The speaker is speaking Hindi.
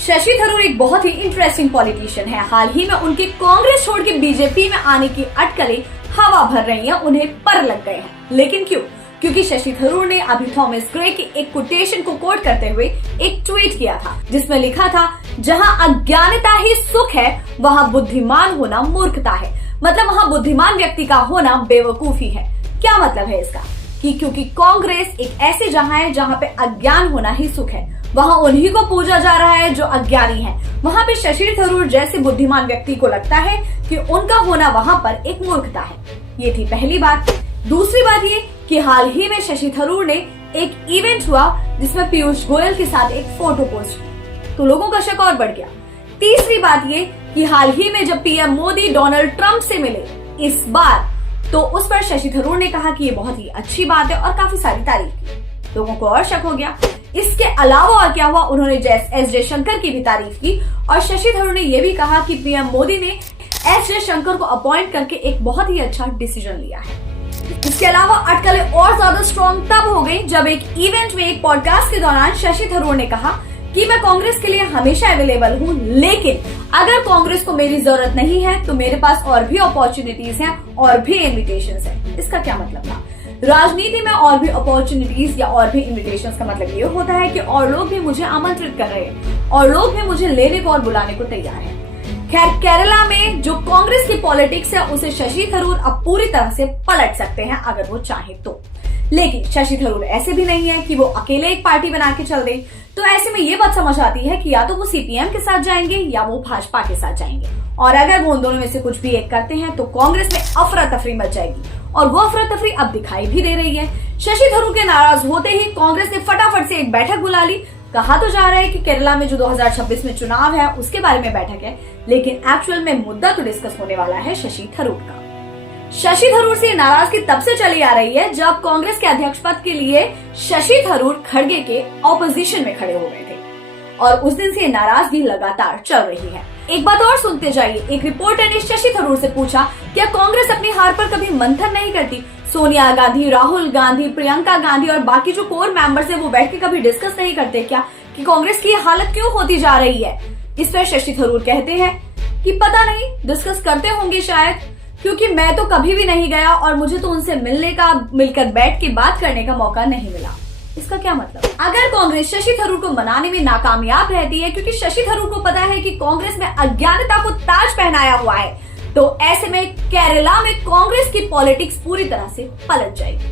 शशि थरूर एक बहुत ही इंटरेस्टिंग पॉलिटिशियन है। हाल ही में उनके कांग्रेस छोड़ के बीजेपी में आने की अटकलें हवा भर रही हैं, उन्हें पर लग गए हैं। लेकिन क्यों? क्योंकि शशि थरूर ने अभी थॉमस ग्रे की एक कोटेशन को कोट करते हुए एक ट्वीट किया था, जिसमें लिखा था, जहां अज्ञानता ही सुख है वहां बुद्धिमान होना मूर्खता है। मतलब वहां बुद्धिमान व्यक्ति का होना बेवकूफी है। क्या मतलब है इसका? कि क्योंकि कांग्रेस एक ऐसी जगह है जहां पे अज्ञान होना ही सुख है, वहां उन्हीं को पूजा जा रहा है जो अज्ञानी है। वहां पे शशि थरूर जैसे बुद्धिमान व्यक्ति को लगता है कि उनका होना वहां पर एक मूर्खता है। ये थी पहली बात। दूसरी बात ये कि हाल ही में शशि थरूर ने एक इवेंट हुआ जिसमें पीयूष गोयल के साथ एक फोटो पोस्ट की, तो लोगों का शक और बढ़ गया। तीसरी बात ये कि हाल ही में जब पीएम मोदी डोनाल्ड ट्रंप से मिले इस बार, तो उस पर शशि थरूर ने कहा कि ये बहुत ही अच्छी बात है और काफी सारी तारीफ की। लोगों को और शक हो गया। इसके अलावा और क्या हुआ, उन्होंने एस जयशंकर की भी तारीफ की और शशि थरूर ने यह भी कहा कि पीएम मोदी ने एस जयशंकर को अपॉइंट करके एक बहुत ही अच्छा डिसीजन लिया है। इसके अलावा अटकलें और ज्यादा स्ट्रॉन्ग तब हो गई जब एक इवेंट में एक पॉडकास्ट के दौरान शशि थरूर ने कहा कि मैं कांग्रेस के लिए हमेशा अवेलेबल हूं, लेकिन अगर कांग्रेस को मेरी जरूरत नहीं है तो मेरे पास और भी अपॉर्चुनिटीज हैं और भी इन्विटेशंस हैं। इसका क्या मतलब था? राजनीति में और भी अपॉर्चुनिटीज या और भी इन्विटेशंस का मतलब ये होता है कि और लोग भी मुझे आमंत्रित कर रहे हैं और लोग भी मुझे लेने को और बुलाने को तैयार है। खैर, केरला में जो कांग्रेस की पॉलिटिक्स है उसे शशि थरूर अब पूरी तरह से पलट सकते हैं अगर वो चाहे तो। लेकिन शशि थरूर ऐसे भी नहीं है कि वो अकेले एक पार्टी बना के चल दे। तो ऐसे में ये बात समझ आती है कि या तो वो सीपीएम के साथ जाएंगे या वो भाजपा के साथ जाएंगे, और अगर वो उन दोनों में से कुछ भी एक करते हैं तो कांग्रेस में अफरा तफरी मच जाएगी, और वो अफरा तफरी अब दिखाई भी दे रही है। शशि थरूर के नाराज होते ही कांग्रेस ने फटाफट से एक बैठक बुला ली। कहा तो जा रहा है कि केरला में जो 2026 में चुनाव है उसके बारे में बैठक है, लेकिन एक्चुअल में मुद्दा तो डिस्कस होने वाला है शशि थरूर का। शशि थरूर से नाराजगी तब से चली आ रही है जब कांग्रेस के अध्यक्ष पद के लिए शशि थरूर खड़गे के ऑपोजिशन में खड़े हो गए थे, और उस दिन से नाराजगी लगातार चल रही है। एक बात और सुनते जाइए। एक रिपोर्टर ने शशि थरूर से पूछा, क्या कांग्रेस अपनी हार पर कभी मंथन नहीं करती? सोनिया गांधी, राहुल गांधी, प्रियंका गांधी और बाकी जो कोर मेंबर्स है वो बैठ के कभी डिस्कस नहीं करते क्या कि कांग्रेस की हालत क्यों होती जा रही है? इस पर शशि थरूर कहते हैं कि पता नहीं, डिस्कस करते होंगे शायद, क्योंकि मैं तो कभी भी नहीं गया और मुझे तो उनसे मिलकर बैठ के बात करने का मौका नहीं मिला। इसका क्या मतलब? अगर कांग्रेस शशि थरूर को मनाने में नाकामयाब रहती है क्योंकि शशि थरूर को पता है कि कांग्रेस में अज्ञानता को ताज पहनाया हुआ है, तो ऐसे में केरला में कांग्रेस की पॉलिटिक्स पूरी तरह से पलट जाएगी।